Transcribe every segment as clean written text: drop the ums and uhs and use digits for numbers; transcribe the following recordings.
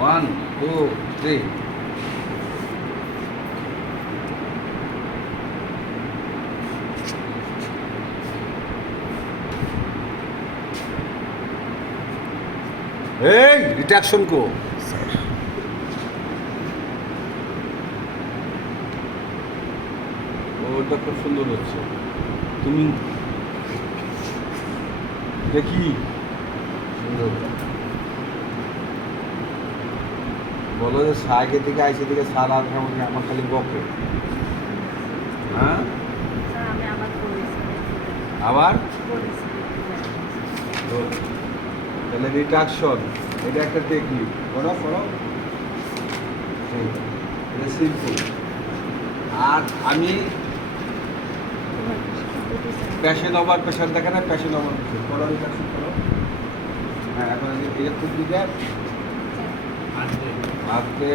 One two three. এই retraction কো ওটা খুব সুন্দর হচ্ছে। তুমি দেখি সুন্দর বলো যে আগে থেকে আইসে থেকে সার আর কেমন আমার খালি বকে। হ্যাঁ আবার তাহলে রিট্রাকশন এটা একটা টেকনিক। করো করো, এটা সিম্পল। আর আমি প্যাশন ওভার প্রেশার দেখে না, প্যাশন ওভার প্রেশার করো, রিট্রাকশন করো। হ্যাঁ এখন এটা খুব দিকে আজকে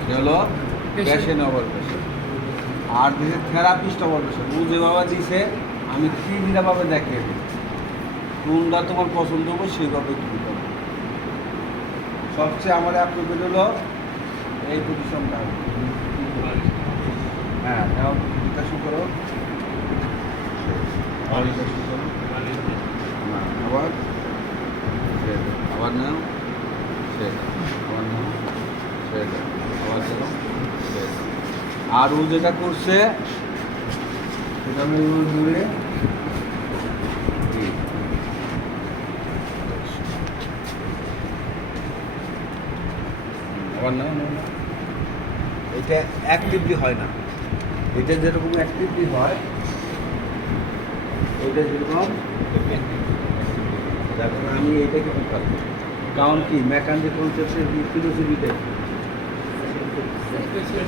এটা হলো প্যাশন ওভার প্রেশার। আর দিছে থেরাপিস্ট ওভার প্রেশার। ও যেভাবে দিছে আমি তিনটাভাবে দেখিয়ে দিই, কোনটা তোমার পছন্দ হবে সেইভাবে তুমি করো। সবচেয়ে আমার অ্যাপ্রোপ্রিয়েট হলো এই পজিশনটা। হ্যাঁ নাও, রিট্রাকশন করো, রিট্রাকশন করো, আবার আবার নাও, আবার নাও, আবার চলো। আর ও যেটা করছে সেটা আমি দূরে আবার নাও, এটা অ্যাক্টিভলি হয় না। এটা যেরকম অ্যাক্টিভলি হয় এটা যেরকম, তারপরে আমি এটাকে ঢুকাবো। কারণ কি মেকানিক কনসেপ্টের ফিলোসফিতে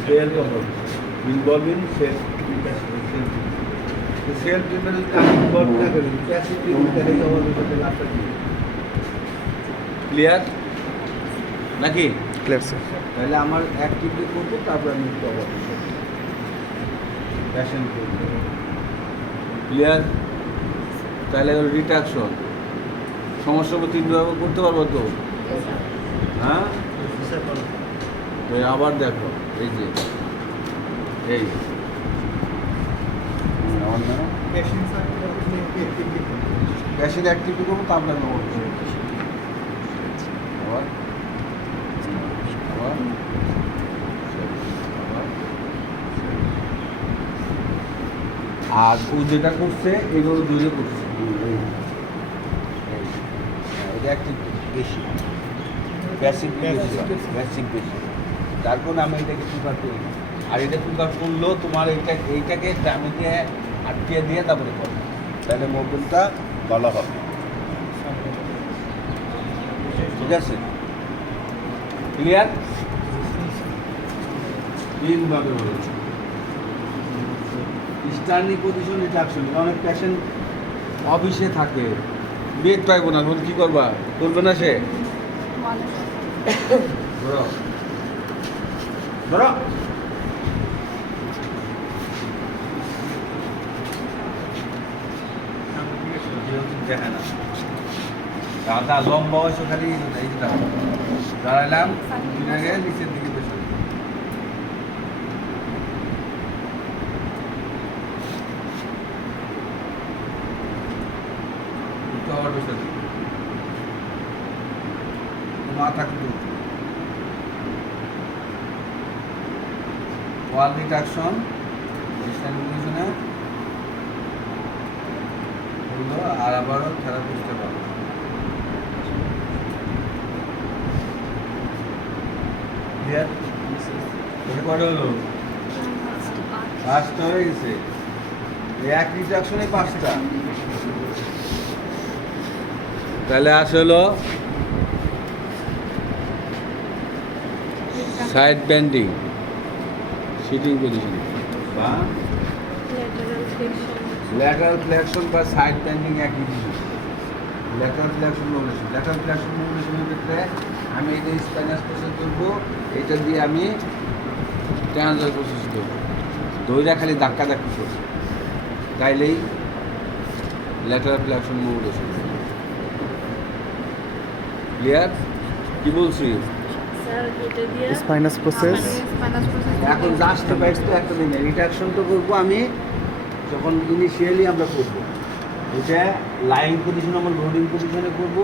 সেলফ ইনভলভিং সেলফ সেলফ যদি আমি ইনভলভ না করি, প্যাসিভলি তাহলে আমার ভিতরে লাভটা কি? ক্লিয়ার নাকি? Clear sir. তাহলে আমার অ্যাক্টিভলি করবো, তারপর আমি প্যাশন করবো। ক্লিয়ার? তাহলে রিট্রাকশন সমস্যা তিনভাবে করতে পারবো তো? হ্যাঁ তো আবার দেখো এই যে এই আমার না প্যাশন অ্যাক্টিভিটি করবো, তারপরে আমি আবার আবার আর ও যেটা করছে এগুলো দূরে করছে, এটা অ্যাক্টিভ বেশি, প্যাসিভ বেশি। তারপর আমি এটাকে প্রিফার করি। আর এটা প্রিফার করলেও তোমার এইটাকে দামিকে আটকে দিয়ে তারপরে করো, তাহলে মোবাইলটা ভালো হবে। ঠিক আছে? ক্লিয়ার? তিনভাবে বলো। Standing position retraction. অনেক পেশেন্ট অফিসে থাকে, বেড পাইবো না, তখন কী করবা? করবে না সে? ধরো ধরো দেখে না দাদা লম্বা বয়স খালি এই যে দাঁড়াইলাম আগে নিচের দিকে বসে আবার বসে মাথা কিন্তু ওয়াল রিট্রাকশন পজিশনে হলো। আর আবারও থেরাপিস্টে পাবো। কটা হলো? 5টা হয়ে গেছে। এক রিট্রাকশনে 5টা। তাহলে আসলে সাইড বেন্ডিং, সিটিং পজিশন বা ল্যাটারাল ফ্লেকশন বা সাইড বেন্ডিং একই জিনিস। ল্যাটারাল ফ্লেকশন মুভমেন্টের ক্ষেত্রে আমি এটা স্পাইনাস প্রসেস করবো, এটা দিয়ে আমি ট্রান্সভার্স প্রসেস করবো। দইটা খালি ধাক্কা ধাক্কি করবো, তাইলেই ল্যাটারাল ফ্লেকশন মডুলেশন। ক্লিয়ার? কি বলছি? স্যার এটা দিয়ে স্পাইনাস প্রসেস এখন জাস্ট ব্যাটস তো একটা দিন রিডাকশন তো করবো আমি যখন ইনিশিয়ালি আমরা করবো এটা লাইন পজিশন আমরা লোডিং পজিশনে করবো,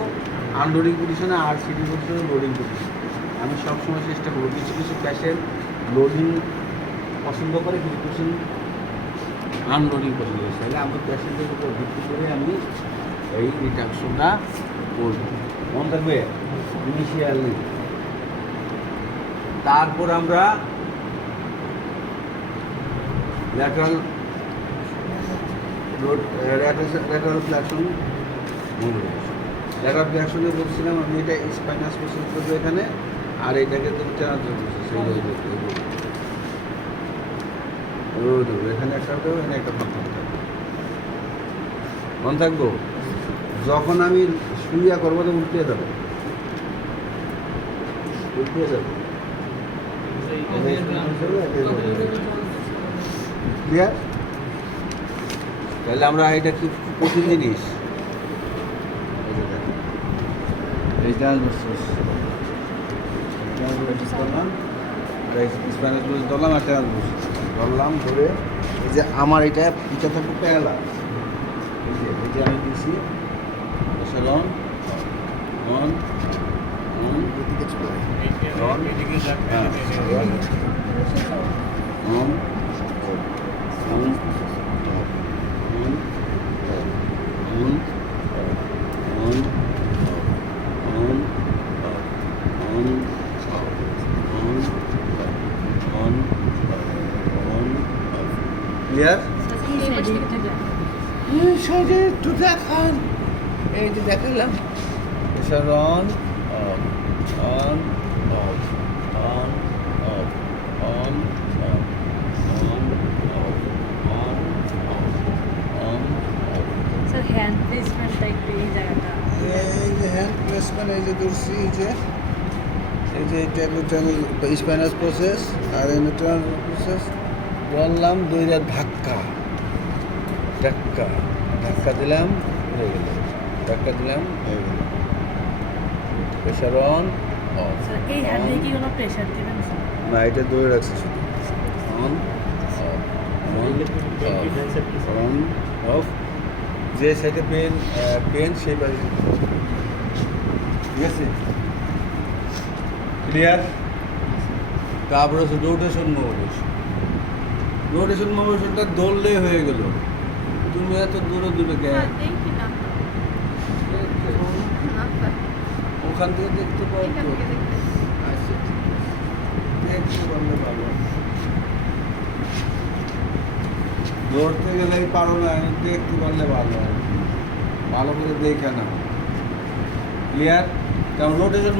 আনলোডিং পজিশনে আর সিটি পজিশনে লোডিং পজিশন। আমি সবসময় চেষ্টা করবো, কিছু কিছু প্যাশেন্ট লোডিং পছন্দ করে, কিছু কিছু আনলোডিং পছন্দ করে, তাহলে আমি প্যাশেন্টের উপর ভিত্তি করে আমি এই রিডাকশনটা করবো। মনে থাকবে ইনিশিয়ালি। তারপর আমরা ল্যাটারাল ফ্লেকশন মডুলেশন। ল্যাটারাল ফ্লেকশনে বলছিলাম আমি এটা স্পাইনাস প্রসেস করবো এখানে, আর এটাকে তুমি ট্রান্সফার দেবো, এখানে একটা দেবো, এখানে একটা ফাঁকা থাকবে। মনে থাকবো যখন আমি শুইয়া করবো তো উল্টে যাবে, উল্টে যাবে। ক্লিয়ার? তাহলে আমরা এটা কি কঠিন জিনিস, এই ধরলাম একটা ধরলাম ধরে এই যে আমার এটা থাকবে প্যারালা, এই যে আমি দিচ্ছি অন অন অন ক্লিয়ার? একটু দেখান, এই যে দেখালাম on off on off on off on off on off on off on off. Sir hand প্লেসমেন্টটা একটু এই জায়গাটা, এই যে হ্যান্ড প্লেসমেন্ট, এই যে ধরছি, এই যে স্পাইনাস প্রসেস আর ইন্টারনাল প্রসেস বললাম, দুইটা ধাক্কা ধাক্কা ধাক্কা দিলাম, হয়ে গেল, ধাক্কা দিলাম, হয়ে গেল। Pressure on off. স্যার এই হাত দিয়ে কি কোনো প্রেশার দিবেন স্যার? না, এটা ধরে রাখছি শুধু অন অফ অন অফ। যে সাইডে পেন সেই পাশে, ঠিক আছে? ক্লিয়ার? তারপরে হচ্ছে রোটেশন মোশনটা দৌড়লেই হয়ে গেল। তুমি এত দূরে দূরে গেলে ওখান থেকে দেখতে পাও তো? আচ্ছা, দেখতে পারলে ভালো। দৌড়তে গেলেই পারো না, দেখতে পারলে ভালো, ভালো করে দেখে না। ক্লিয়ার? কারণ রোটেশন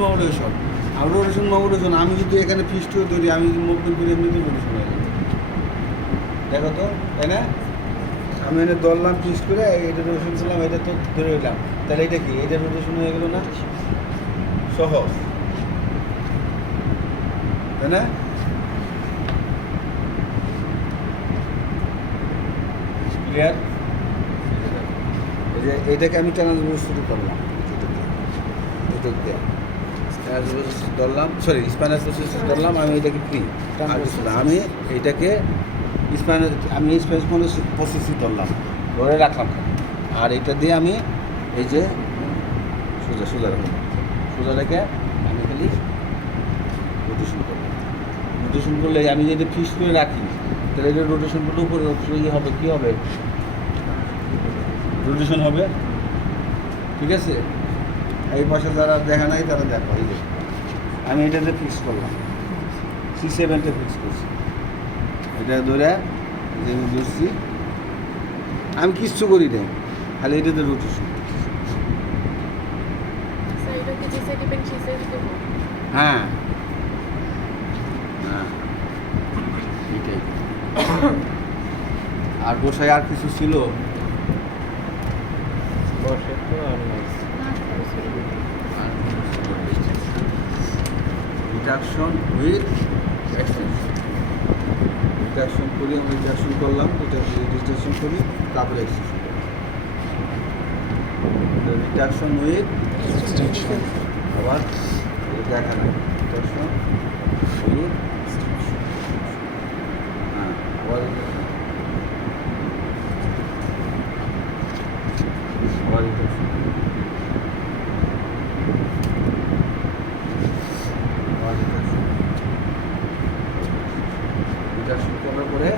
মডুলেশন আমি যদি এখানে ফিস্টও ধরি, আমি যদি মুভমেন্ট করি, এমনিতে রোটেশন হয়ে যাবে। দেখো তো, তাই না? আমি এনে ধরলাম ফিস্ট করে, এটা রোটেশন করলাম, এটা তো ধরে নিলাম, তাহলে এটা কি, এটা রোটেশন হয়ে গেল না? সহজ, তাই না? ক্লিয়ার? এই যে এটাকে আমি ট্রান্সফার শুরু করলাম, এটুক দিয়ে ধরলাম, সরি স্পাইনাস প্রসেস ধরলাম, আমি এটাকে ফ্রি আমি এইটাকে স্পাইনাস প্রসেসই ধরলাম, ধরে রাখলাম, আর এটা দিয়ে আমি এই যে সোজা রেখে আমি খালি রোটেশন করলাম। রোটেশন করলে আমি যদি ফিক্স করে রাখি, তাহলে এটা রোটেশন করলে উপরে হবে, কী হবে, রোটেশন হবে। ঠিক আছে? এই পাশে যারা দেখা নাই তারা দেখো, এই যে আমি এটাতে ফিক্স করলাম, C7টা ফিক্স করছি, এটা ধরে যে আমি ধরছি, আমি কিচ্ছু করি না, খালি এটাতে রোটেশন। হ্যাঁ হ্যাঁ, এটাই। আর বসায় আর কিছু ছিল? Reduction with extension. রিডাকশন করি, আমি রিডাকশন করলাম, এটা রিডাকশন করি, তারপরে এক্সটেনশন করি। রিডাকশন উইথ আবার এটা দেখা নাই রিডাকশন উইথ হ্যাঁ আবার আবার রিডাকশন রিডাকশন করার পরে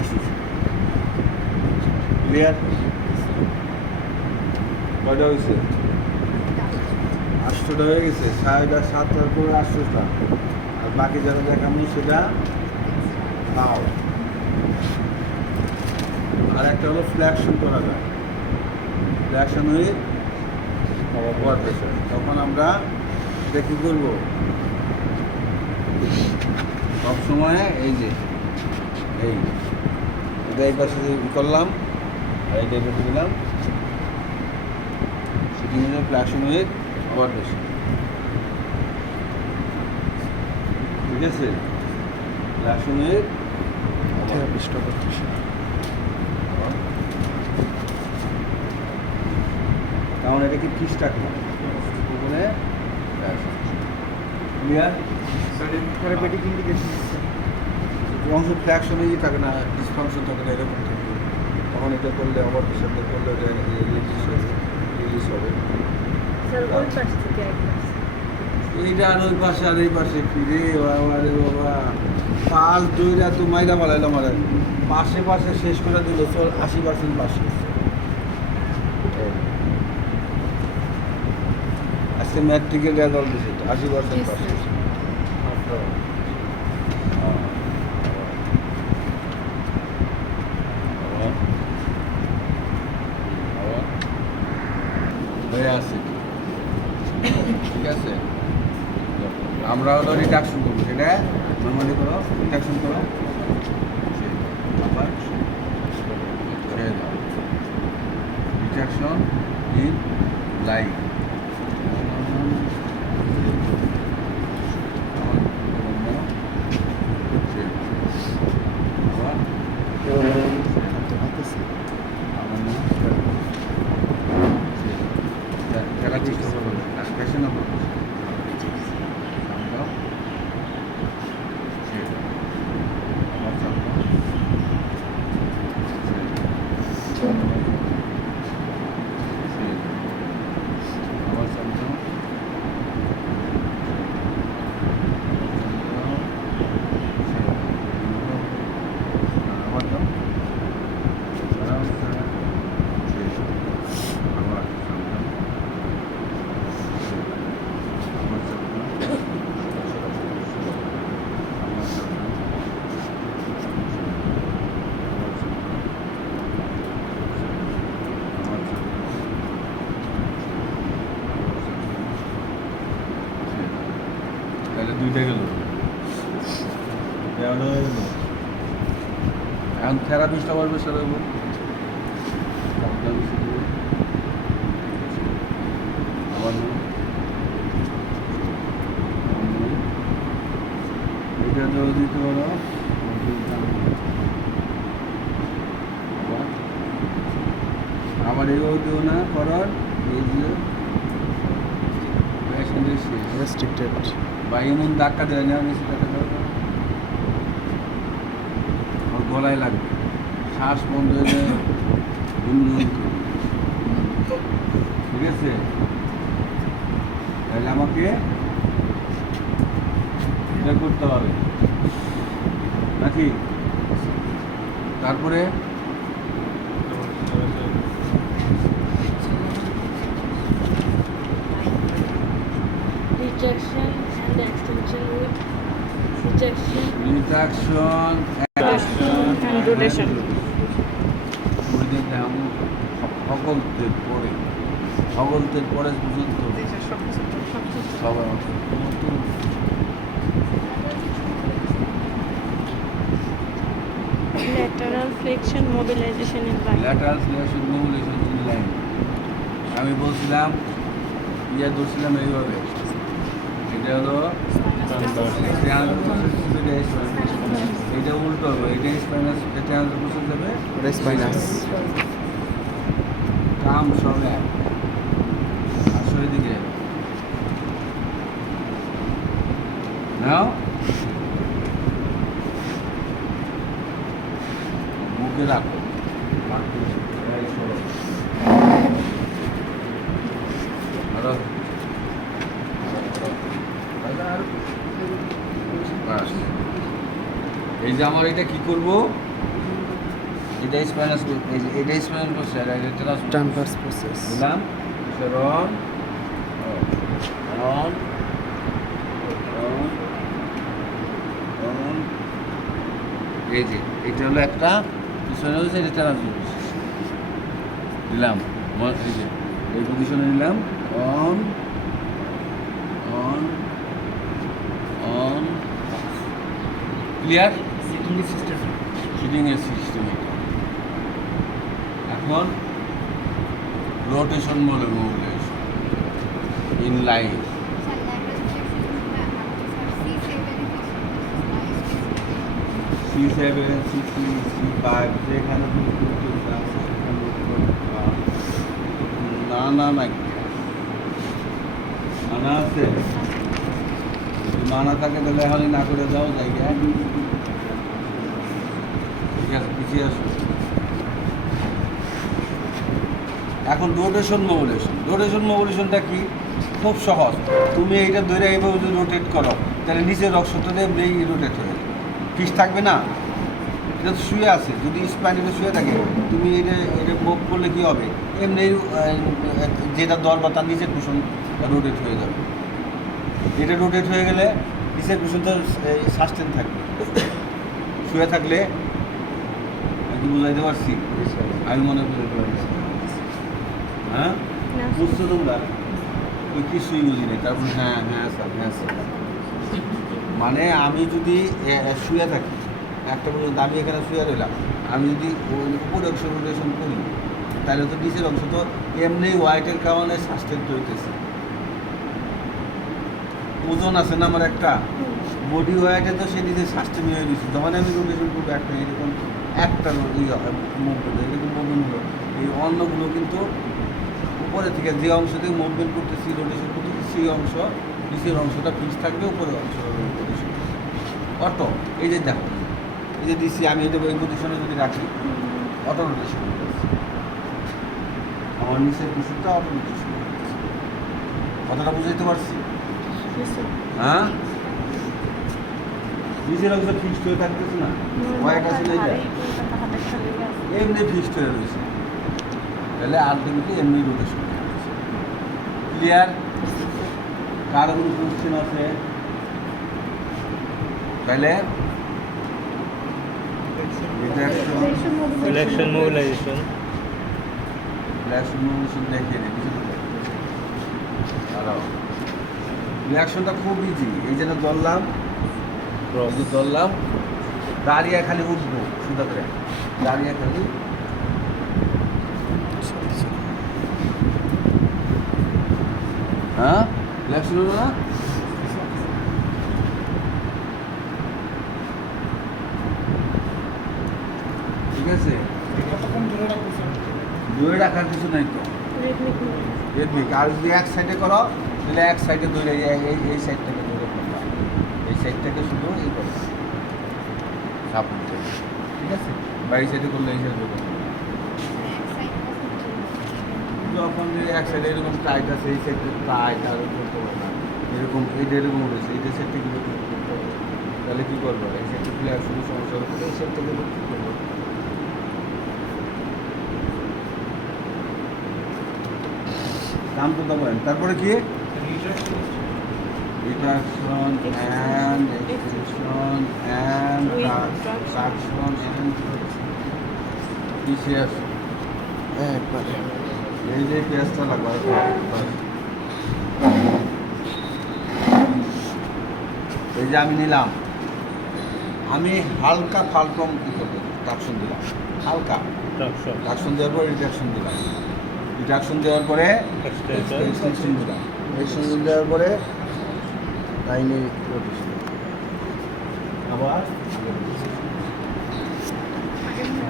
এসেছি ক্লিয়ার কয়টা হয়েছে 8টা হয়ে গেছে 7টার পরে 8টা আর বাকি যারা দেখানো সেটা নাও আর একটা হলো ফ্ল্যাকশন করা যায় ফ্ল্যাকশন উইথ ওয়ার প্রেশার তখন আমরা এটা কী করবো সবসময় এই যে এই এটা এই পাশে করলাম আর এইটা এই পাশে দিলাম সেটি হচ্ছে ফ্ল্যাকশন উইথ ওয়ার প্রেশার ঠিক আছে ফ্ল্যাকশন উইথ কারণ এটা কি ফিস রাখলাম বলে ক্লিয়ার অংশ ফ্ল্যাকশন হয়ে থাকে না ডিসফাংশন থাকে না এরকম থাকে তখন এটা করলে আবার প্রেশারটা করলে রিলিজ হবে স্যার ওই পাশ থেকে একবার এইটা আর ওই পাশে আর এই পাশে ফিরে বাবা রে বাবা পাঁচ দুইটা তো মাইরা বাড়াইলাম আর পাশে পাশে শেষ করে দিল 80% পাশে আজকে ম্যাট্রিকের রেজাল্ট দিয়েছে 80% পাশে হয়ে আছে ঠিক আছে আমরা হলো রিডাকশন করবো সেটা নর্মালি করো রিডাকশন করো আবার ছেড়ে দাও রিডাকশন ইন লাইন চেষ্টা করবো পেশেন্ট আবার তাহলে দুইটা গেল এখন থেরাপিস্ট আবার বসে রইব আবার এটা তো দিতে পারো আবার এও দিও না করার এই যে রেস্ট্রিক্টেড বা এমন ধাক্কা দেয় না বেশি টাকা ওর গলায় লাগবে শ্বাস বন্ধ হয়ে যায় গুনগুন ঠিক আছে তাহলে আমাকে এটা করতে হবে নাকি তারপরে rejection and extension with rejection reduction and rotation. সকলতের পরে পর্যন্ত সবার Lateral flexion mobilization in line. Lateral flexion mobilization in line আমি বলছিলাম ধরছিলাম এইভাবে এটা হলো এটা উল্টো হবে এটা স্পাইনাস এটা বসে যাবে স্পাইনাস কাম সব এক যে আমার এটা কি করব, এটা স্প্যানাস এটা স্প্যানাস করছে আর এটা ট্রান্সভার্স প্রসেস দিলাম রন রন রন এই যে এটা হলো একটা পিছনে হচ্ছে এটা ট্রান্সভার্স দিলাম এই যে এই পজিশনে নিলাম on on on clear feeding এর সিস্টেম এখন রোটেশন বলে mobilization in line C7 C3 C5 যেখানে না না না মানা আছে যদি মানা থাকে তাহলে এখনই না করে যাও জায়গা ঠিক আছে পিছিয়ে আসো এখন রোটেশন মোবিলেশনটা কি খুব সহজ তুমি এইটা ধরে এইভাবে যদি রোটেট করো তাহলে নিচের অংশটা দিয়ে রোটেট হয়ে যাবে ফিস থাকবে না এটা তো শুয়ে আছে যদি স্পাইনে শুয়ে থাকে তুমি এটা মুভ করলে কী হবে এমনি যেটা দরবা তার নিচের কুশন রোটেট হয়ে যাবে এটা রোটেট হয়ে গেলে নিচের কুশন তো সাস্টেন থাকবে শুয়ে থাকলে কি বুঝাইতে পারছি আমি মনে করে হ্যাঁ বুঝছো তোমরা ওই কিছুই বুঝি নাই তারপর হ্যাঁ হ্যাঁ স্যার হ্যাঁ স্যার মানে আমি যদি শুয়ে থাকি একটা পর্যন্ত আমি এখানে শুয়ে রইলাম আমি যদি উপর অংশ রোটেশন করি তাহলে তো নিচের অংশ তো এমনি ওয়াইটের কারণে সাস্টেন হইতেছে ওজন আছে না আমার একটা বডি ওয়েটে তো সে নিজে সাস্টেন হয়ে গেছে যখন আমি রোটেশন করবো একটা এরকম একটা মুভমেন্ট এরকম মুভমেন্ট হলো এই অন্যগুলো কিন্তু উপরে থেকে যে অংশ থেকে মুভমেন্ট করতেছি রোটেশন করতেছি সেই অংশ নিচের অংশটা ফিক্স থাকবে উপরের অংশ রোটেশন অটো এই যে দেখো এই যে দিচ্ছি আমি এটা এই পজিশনে যদি রাখি অটো রোটেশন আমার নিচের কিছুটা অটো রোটেশন কথাটা বুঝাইতে পারছি হ্যাঁ নিচের অংশ ফিক্সড হয়ে থাকতেছে না ওয়াইট আছে না এমনি ফিক্সড হয়ে রয়েছে তাহলে আলটিমেটলি এমনি রোটেশন ক্লিয়ার কারো কোনো কোশ্চেন আছে তাহলে Selection mobilization. দেখিয়ে দিই রিয়াকশনটা খুব ইজি এই জন্য ধরলাম ধরলাম দাঁড়িয়ে খালি উঠবো সুন্দর করে দাঁড়িয়ে খালি হ্যাঁ রিয়াকশন হলো না ঠিক আছে দূরে রাখার কিছু নাই তো রেডমিক আর যদি এক সাইডে করো তাহলে এক সাইডে ধরে এই সাইডটাকে ধরে করবা এই সাইডটাকে শুধু এই করবা সাপোর্ট ঠিক আছে বা এই সাইডে করলে এই সাইডে ধরে যখন এক সাইডে এরকম টাইট আছে এই সাইডে টাইট আর করতে পারবে না এরকম এইটা এরকম রয়েছে এইটা সাইড থেকে করতে পারবে তাহলে কী করবো এই সাইডটা প্লেয়ার শুধু সমস্যা হচ্ছে এই সাইড থেকে কী করবো নাম তো বলেন তারপরে কি reduction and extension and traction and PCS একবারে এই যে পেঁয়াজটা লাগবে এই যে আমি নিলাম আমি হালকা ফালকম কী করবো ট্রাকশন দিলাম হালকা ট্রাকশন দেওয়ার পর রিডাকশন দিলাম রিডাকশন দেওয়ার পরে এক্সটেনশন দিলাম এক্সটেনশন দেওয়ার পরে লাইনে রোটেশন আবার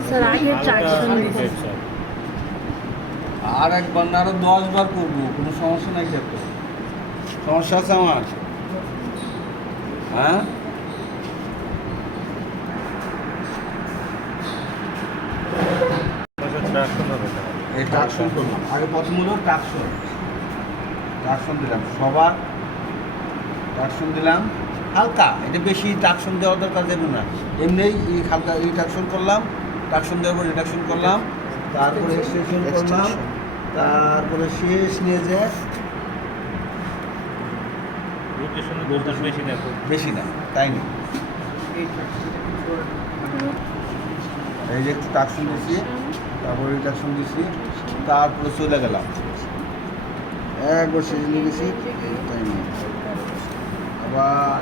স্যার আগে ট্রাকশন আর একবার না আরো 10 বার করবো কোনো সমস্যা নাই তো সমস্যা আছে আমার হ্যাঁ এই ট্রাকশন করলাম আগে প্রথম হলো ট্রাকশন দিলাম সবার ট্রাকশন দিলাম হালকা, এটা বেশি টাকশন দেওয়ার দরকার দেবে না, এমনি এই হালকা রিডাকশন করলাম, টাকশন দেওয়ার পর রিডাকশন করলাম, তারপরে এক্সটেনশন করলাম, তারপরে শেষ নিয়ে যায় রোটেশনের দোষ বেশি দেখো। বেশি না, তাই নেই। এই যে একটু টাকশন দিচ্ছি, তারপরে রিডাকশন দিচ্ছি, তারপরে চলে গেলাম একবার শেষ নিয়ে গেছি তাই না আবার